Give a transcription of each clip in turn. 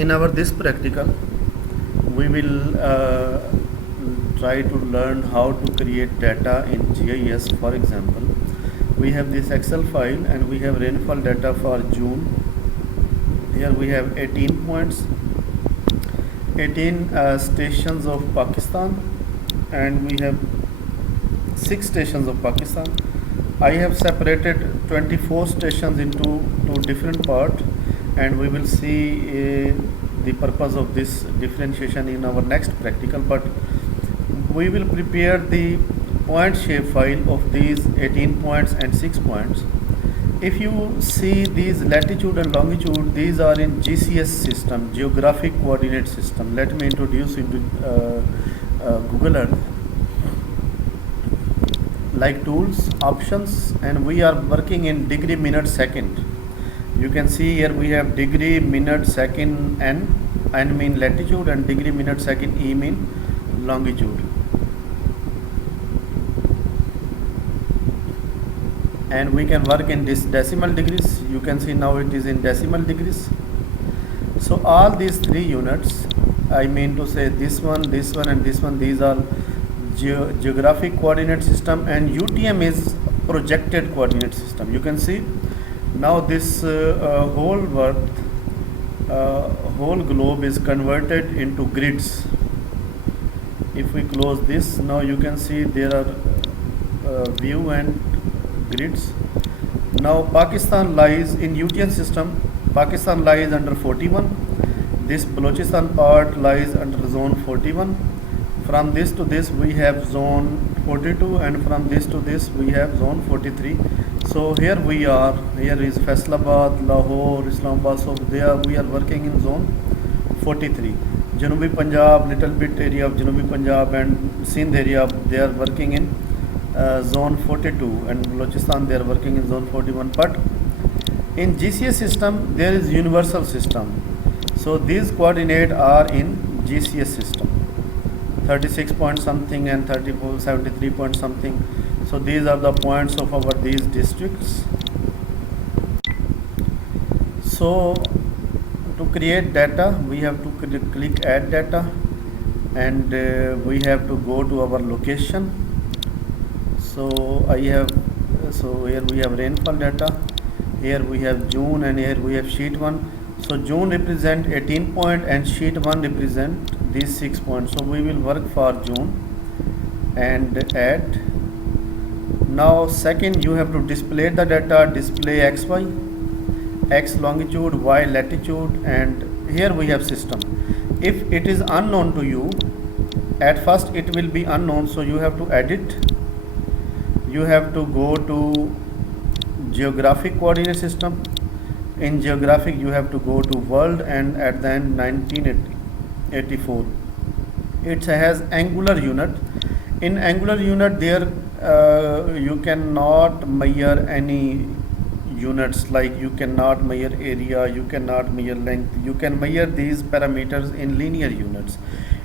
In our this practical, we will try to learn how to create data in GIS. For example, we have this Excel file and we have rainfall data for June. Here we have 18 points, 18 stations of Pakistan, and we have 6 stations of Pakistan. I have separated 24 stations into two different parts, and we will see the purpose of this differentiation in our next practical. But we will prepare the point shape file of these 18 points and 6 points. If you see these latitude and longitude, these are in GCS system, geographic coordinate system. Let me introduce into Google Earth. Like tools, options, and we are working in degree, minute, second. You can see here we have degree, minute, second, N mean latitude, and degree, minute, second, E mean longitude. And we can work in this decimal degrees. You can see now it is in decimal degrees. So all these 3 units, I mean to say this one, and this one, these are geographic coordinate system, and UTM is projected coordinate system. You can see now this whole globe is converted into grids. If we close this, now you can see there are view and grids. Now Pakistan lies in UTM system. Pakistan lies under 41. This Balochistan part lies under zone 41. From this to this we have zone 42, and from this to this we have zone 43. So here we are, here is Faisalabad, Lahore, Islamabad. So there we are working in zone 43. Janubi Punjab, little bit area of Janubi Punjab and Sindh area, they are working in zone 42, and Balochistan they are working in zone 41. But in GCS system there is universal system. So these coordinates are in GCS system. 36 point something and 34, 73 point something. So these are the points of our these districts. So to create data, we have to click add data, and we have to go to our location. So here we have rainfall data, here we have June, and here we have sheet 1. So June represent 18 point and sheet 1 represent these 6 points. So we will work for June and add. Now second, you have to display the data, display XY, X longitude, Y latitude, and here we have system. If it is unknown to you, at first it will be unknown, so you have to edit. You have to go to geographic coordinate system. In geographic you have to go to world, and at the end 1984. It has angular unit. In angular unit there you cannot measure any units, like you cannot measure area, you cannot measure length. You can measure these parameters in linear units.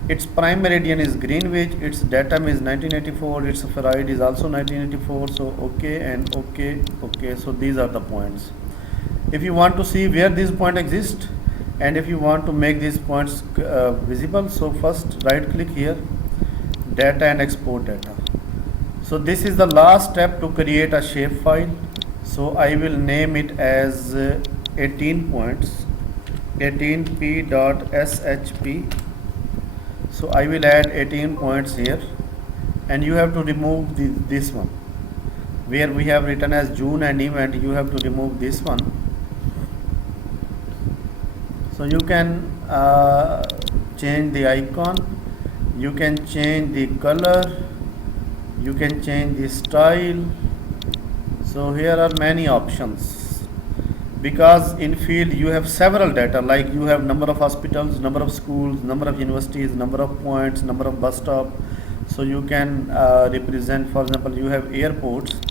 Its prime meridian is Greenwich, its datum is 1984, its Freud is also 1984. So okay and okay. So these are the points. If you want to see where these points exist, and if you want to make these points visible, so first right click here, data, and export data. So this is the last step to create a shape file. So I will name it as 18 points, 18p.shp. So I will add 18 points here, and you have to remove this one where we have written as June and event. You have to remove this one. So you can change the icon, you can change the color, you can change the style. So here are many options, because in field you have several data, like you have number of hospitals, number of schools, number of universities, number of points, number of bus stop. So you can represent, for example, you have airports,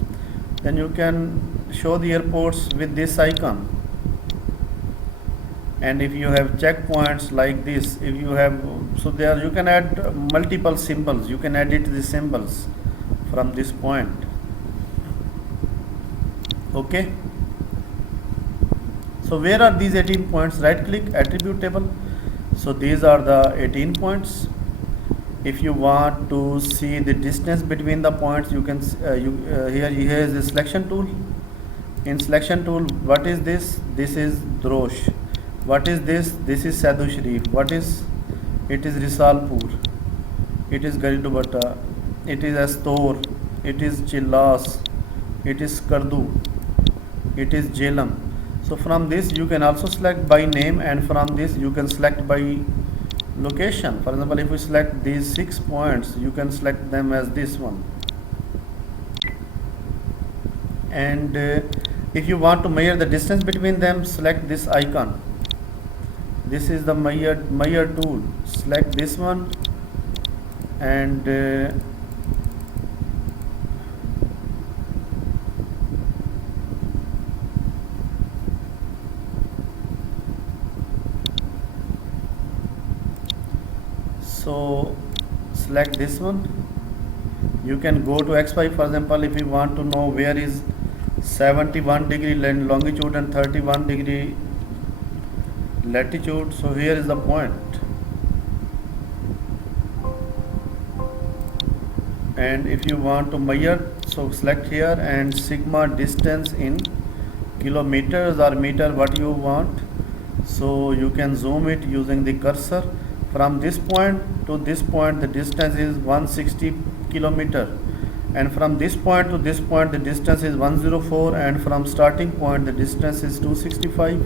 then you can show the airports with this icon. And if you have checkpoints like this, if you have, so there you can add multiple symbols, you can edit the symbols from this point. Okay, so where are these 18 points? Right click, attribute table. So these are the 18 points. If you want to see the distance between the points, you can here is the selection tool. In selection tool, what is this? This is Drosh. What is this? This is Sadhu Sharif. What is? It is Risalpur. It is Garidubata. It is Astor. It is Chillas. It is Kardu. It is Jhelum. So from this you can also select by name, and from this you can select by location. For example, if we select these 6 points, you can select them as this one. And if you want to measure the distance between them, select this icon. This is the measure tool. Select this one, and so select this one. You can go to XY. For example, if you want to know where is 71 degree longitude and 31 degree latitude, so here is the point. And if you want to measure, so select here, and sigma distance in kilometers or meter, what you want. So you can zoom it using the cursor. From this point to this point, the distance is 160 kilometer, and from this point to this point the distance is 104, and from starting point the distance is 265.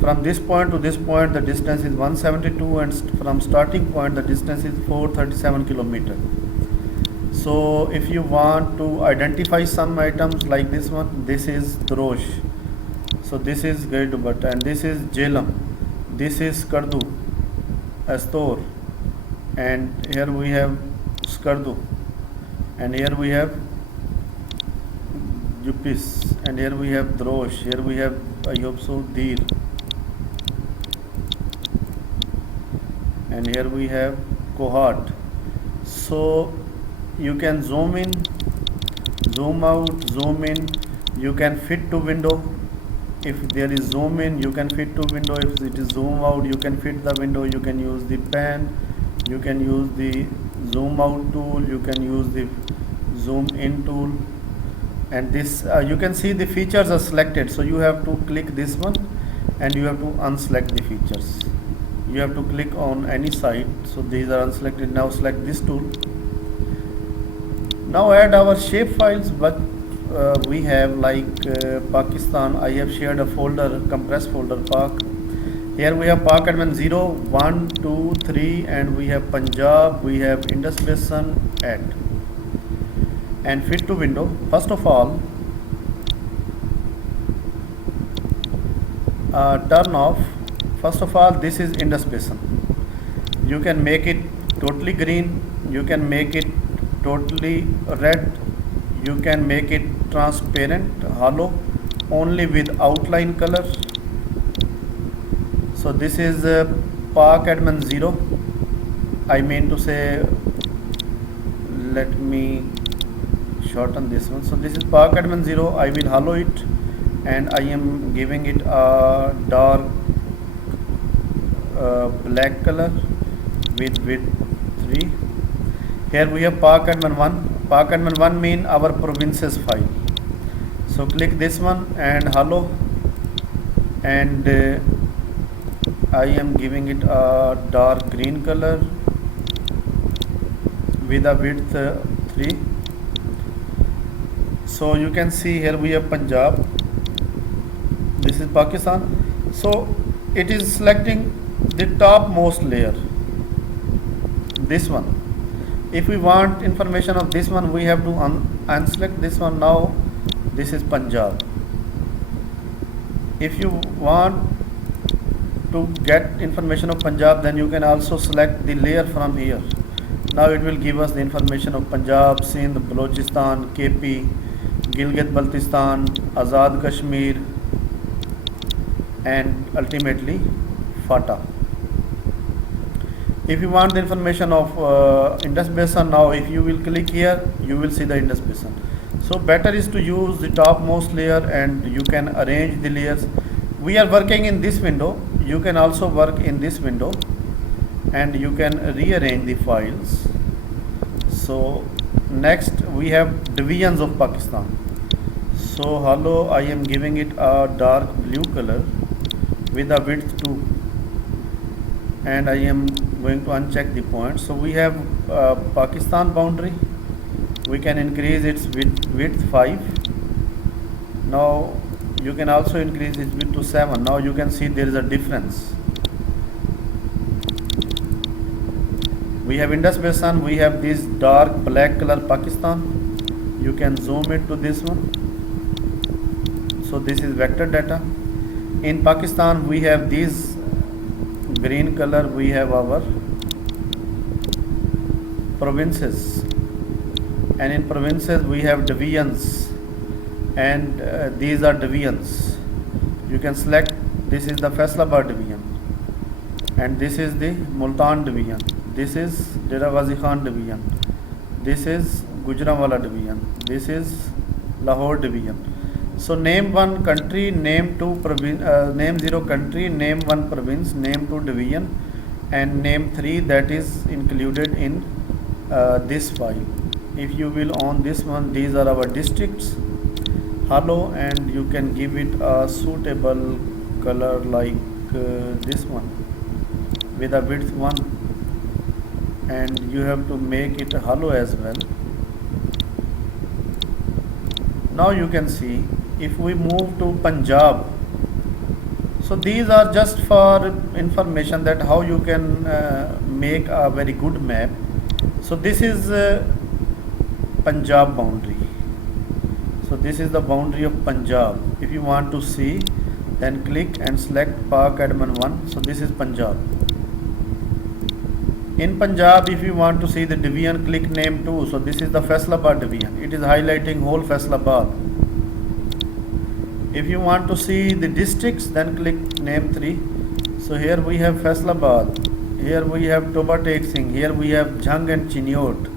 From this point to this point the distance is 172, and from starting point the distance is 437 kilometer. So if you want to identify some items like this one, this is Drosh. So this is Garidubhat, and this is Jhelum, this is Kardu, Astor, and here we have Skardu, and here we have Yupis, and here we have Drosh, here we have, I hope so, Dir, and here we have Kohat. So you can zoom in, zoom out, zoom in. You can fit to window. If there is zoom in, you can fit to window. If it is zoom out, you can fit the window. You can use the pen, you can use the zoom out tool, you can use the zoom in tool. And this you can see the features are selected, so you have to click this one and you have to unselect the features. You have to click on any side, so these are unselected. Now select this tool. Now add our shape files, but we have like Pakistan. I have shared a folder, compressed folder Pak. Here we have Pak admin 0, 1, 2, 3, and we have Punjab, we have Indus Basin, add, and fit to window. First of all, turn off. First of all, this is Indus Basin. You can make it totally green, you can make it totally red, you can make it transparent, hollow, only with outline color. So this is Pak admin 0. I mean to say, let me shorten this one. So this is Pak admin 0. I will hollow it, and I am giving it a dark black color with width 3. Here we have Pak admin 1. Pak admin 1 mean our provinces file. So click this one and hollow, and I am giving it a dark green color with a width 3. So you can see here we have Punjab, this is Pakistan. So it is selecting the topmost layer, this one. If we want information of this one, we have to unselect this one. Now this is Punjab. If you want to get information of Punjab, then you can also select the layer from here. Now it will give us the information of Punjab, Sindh, Balochistan, KP, Gilgit-Baltistan, Azad Kashmir, and ultimately FATA. If you want the information of Indus Basin, now if you will click here, you will see the Indus Basin. So better is to use the topmost layer, and you can arrange the layers. We are working in this window. You can also work in this window. and you can rearrange the files. So next we have divisions of Pakistan. So hello, I am giving it a dark blue color with a width 2, and I am going to uncheck the point. So we have Pakistan boundary. We can increase its width 5. Now you can also increase its width to 7. Now you can see there is a difference. We have Indus Basin, we have this dark black color Pakistan. You can zoom it to this one. So this is vector data. In Pakistan we have this green color, we have our provinces, and in provinces we have divisions, and these are divisions. You can select, this is the Faisalabad division, and this is the Multan division, this is Dera Ghazi Khan division, this is Gujranwala division, this is Lahore division. So name one country, name two province, name 0 country, name 1 province, name 2 division, and name 3 that is included in this file. If you will on this one, these are our districts. Hello, and you can give it a suitable color like this one with a width 1, and you have to make it hello as well. Now you can see, if we move to Punjab, so these are just for information that how you can make a very good map. So this is Punjab boundary. So this is the boundary of Punjab. If you want to see, then click and select Pak Admin 1. So this is Punjab. In Punjab, if you want to see the division, click name 2. So this is the Faisalabad division. It is highlighting whole Faisalabad. If you want to see the districts, then click name 3. So here we have Faisalabad, here we have Toba Tek Singh, here we have Jhang and Chiniot.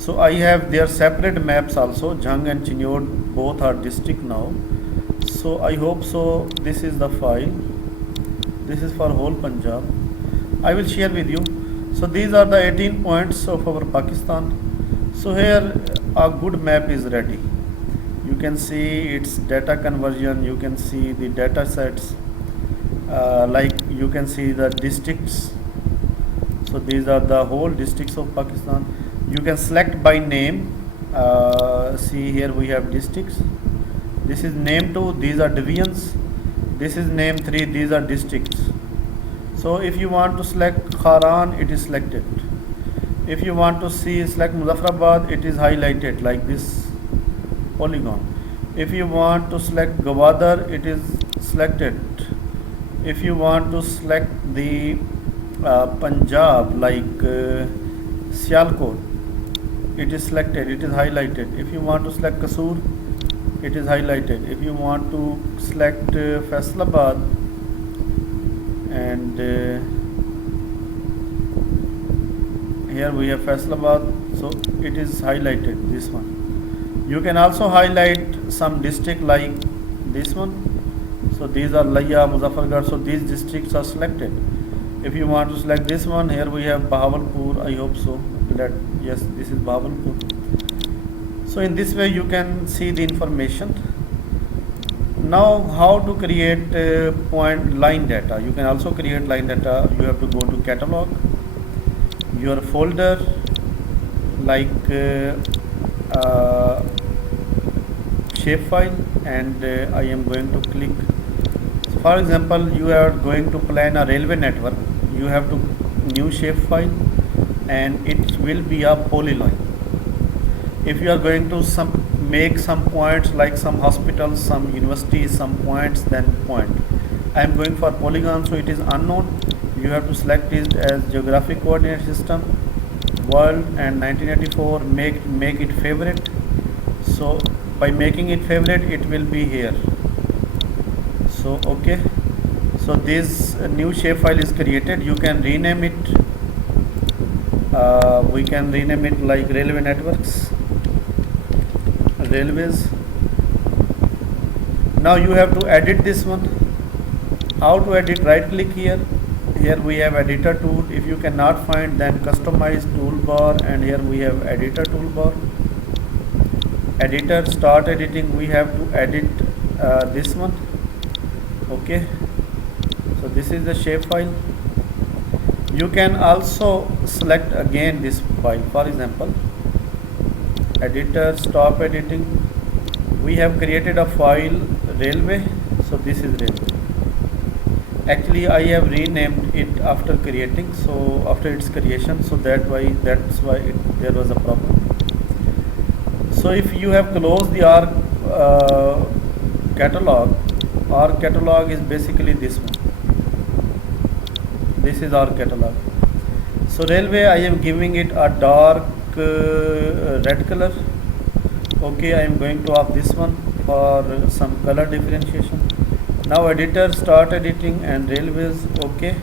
So I have their separate maps also. Jhang and Chiniot both are district now. So I hope so. This is the file. This is for whole Punjab. I will share with you. So these are the 18 points of our Pakistan. So here a good map is ready. You can see its data conversion, you can see the data sets, like you can see the districts. So these are the whole districts of Pakistan. You can select by name. See here we have districts. This is name 2, these are divisions. This is name 3, these are districts. So if you want to select Kharan, it is selected. If you want to see select Muzaffarabad, it is highlighted like this polygon. If you want to select Gwadar, it is selected. If you want to select the Punjab like Sialkot, it is selected, it is highlighted. If you want to select Kasur, it is highlighted. If you want to select Faisalabad, and here we have Faisalabad, so it is highlighted, this one. You can also highlight some district like this one. So these are Laya, Muzaffargarh, so these districts are selected. If you want to select this one, here we have Bahawalpur, I hope so. Yes, this is Bahawalpur. So in this way you can see the information. Now how to create point line data. You can also create line data. You have to go to catalog, your folder like shapefile, and I am going to click. So for example, you are going to plan a railway network. You have to new shapefile, and it will be a polyline. If you are going to make some points like some hospitals, some universities, some points, then point. I am going for polygon, so it is unknown. You have to select it as geographic coordinate system, world, and 1984. Make it favorite. So by making it favorite, it will be here. So okay. So this new shapefile is created. You can rename it. We can rename it like railway networks, railways. Now you have to edit this one. How to edit? Right click here. here we have editor tool. If you cannot find, then customize toolbar, and here we have editor toolbar. Editor, start editing, we have to edit this one. Okay, so this is the shapefile. You can also select again this file. For example, editor, stop editing, we have created a file railway. So this is railway. Actually I have renamed it after creating, so after its creation, so that's why there was a problem. So if you have closed the R catalog, R catalog is basically this one. This is our catalog. So railway, I am giving it a dark red color. Okay, I am going to off this one for some color differentiation. Now editor, start editing, and railways. Okay,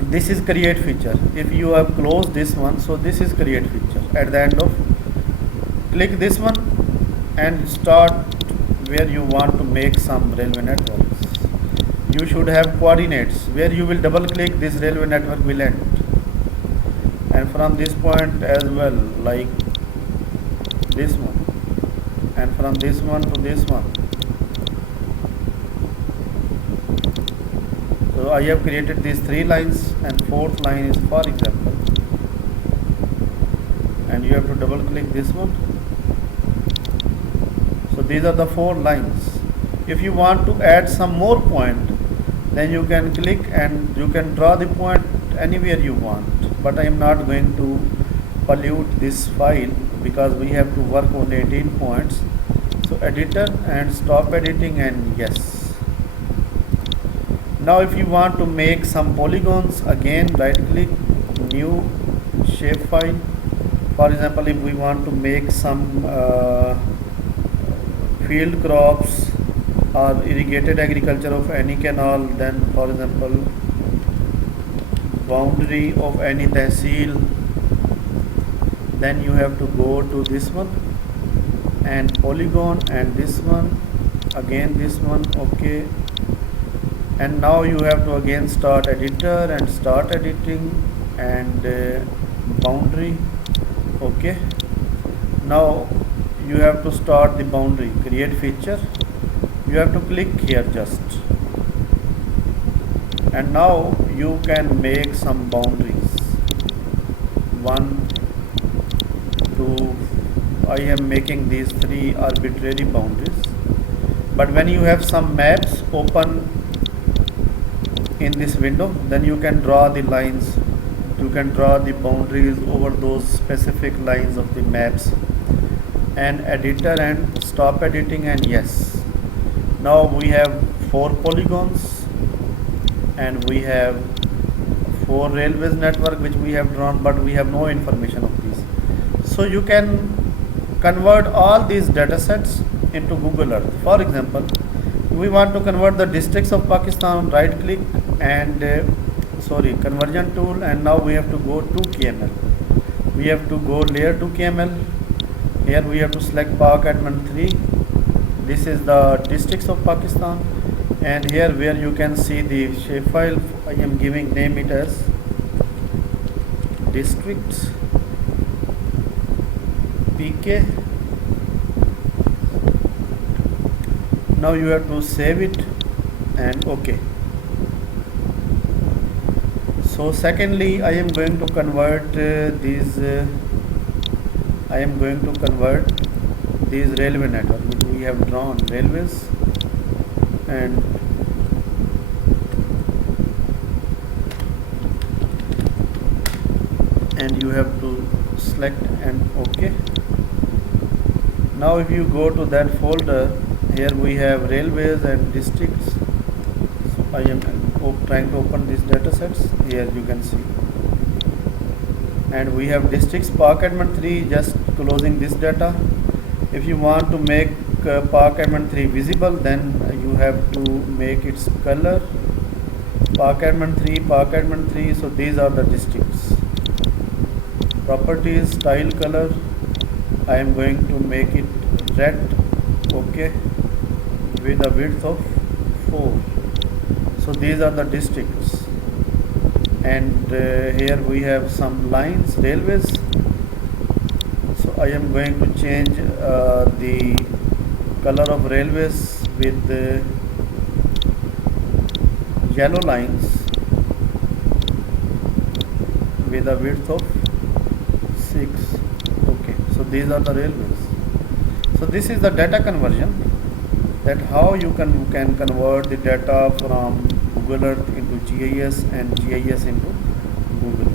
this is create feature. If you have closed this one, so this is create feature. At the end of, click this one and start where you want to make some railway networks. You should have coordinates where you will double click, this railway network will end, and from this point as well, like this one, and from this one to this one. So I have created these 3 lines, and 4th line is for example, and you have to double click this one. So these are the 4 lines. If you want to add some more point, then you can click and you can draw the point anywhere you want, but I am not going to pollute this file because we have to work on 18 points. So editor and stop editing, and yes. Now if you want to make some polygons, again right click, new shapefile. For example, if we want to make some field crops or irrigated agriculture of any canal, then for example boundary of any tehsil, then you have to go to this one and polygon, and this one, again this one. Okay, and now you have to again start editor and start editing, and boundary. Okay, now you have to start the boundary, create feature. You have to click here just, and now you can make some boundaries. 1, 2, I am making these 3 arbitrary boundaries, but when you have some maps open in this window, then you can draw the lines, you can draw the boundaries over those specific lines of the maps. And editor and stop editing, and yes. Now we have 4 polygons, and we have 4 railways network which we have drawn, but we have no information of these. So you can convert all these data sets into Google Earth. For example, we want to convert the districts of Pakistan, right click and conversion tool, and now we have to go to KML. We have to go layer to KML. Here we have to select Pak Admin 3. This is the districts of Pakistan, and here where you can see the shapefile, I am giving name it as districts PK. Now you have to save it and OK. So secondly, I am going to convert these railway network which we have drawn, railways, and you have to select and OK. Now if you go to that folder, here we have railways and districts. So I am trying to open these data sets. Here you can see, and we have districts Pak Admin 3, just closing this data. If you want to make Pak Admin 3 visible, then you have to make its color Pak Admin 3, Pak Admin 3. So these are the districts. Properties, style, color, I am going to make it red. OK, with a width of 4. So these are the districts, and here we have some lines, railways. So I am going to change the color of railways with yellow lines with a width of 6. Okay, so these are the railways. So this is the data conversion, that how you can convert the data from Google Earth into GIS and GIS into Google.